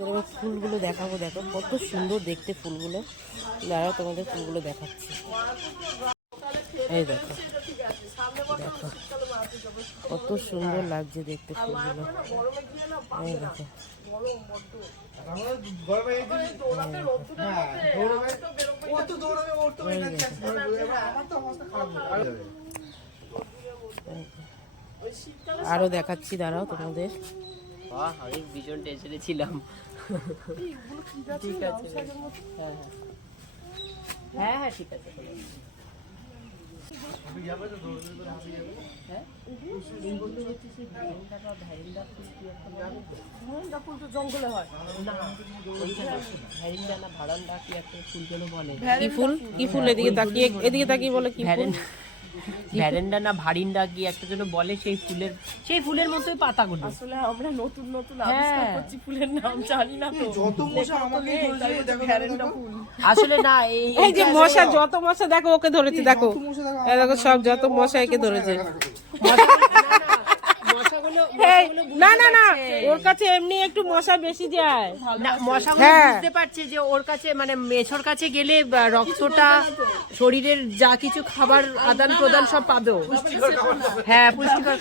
এবার ফুলগুলো দেখাবো, দেখো কত সুন্দর দেখতে ফুলগুলো। দাঁড়াও তোমাদের ফুলগুলো দেখাচ্ছি। এই দেখো, দেখো কত সুন্দর লাগছে দেখতে ফুলগুলো। এই দেখো, আরো দেখাচ্ছি, দাঁড়াও তোমাদের। অনেক ভীষণ টেনশনে ছিলাম। ঠিক আছে, হ্যাঁ হ্যাঁ ঠিক আছে। জঙ্গলে হয় না, ভ্যারিন্ডা না ভারান্ডা কি একটা ফুল যেন বলে। কি ফুল? কি ফুল? এদিকে তাকিয়ে বলে কি ফুল? ভ্যারেন্ডা না ভারিন্ডা কি একটা যেন বলে, সেই ফুলের মতোই পাতাগুলো। আসলে আমরা নতুন নতুন আবিষ্কার করছি, ফুলের নাম জানি না তো। যত মশা আমাকে ভ্যারেন্ডা ফুল আসলে না, এই যে মশা, যত মশা দেখো ওকে ধরেছে, দেখো এই দেখো সব যত মশা একে ধরেছে। না না না, ওর কাছে এমনি একটু মশা বেশি যায় না, মশাগুলো বুঝতে পারছে যে ওর কাছে মানে মেছোর কাছে গেলে রক্তটা শরীরের যা কিছু খাবার আদান প্রদান সব পাবে। হ্যাঁ, পুষ্টিকর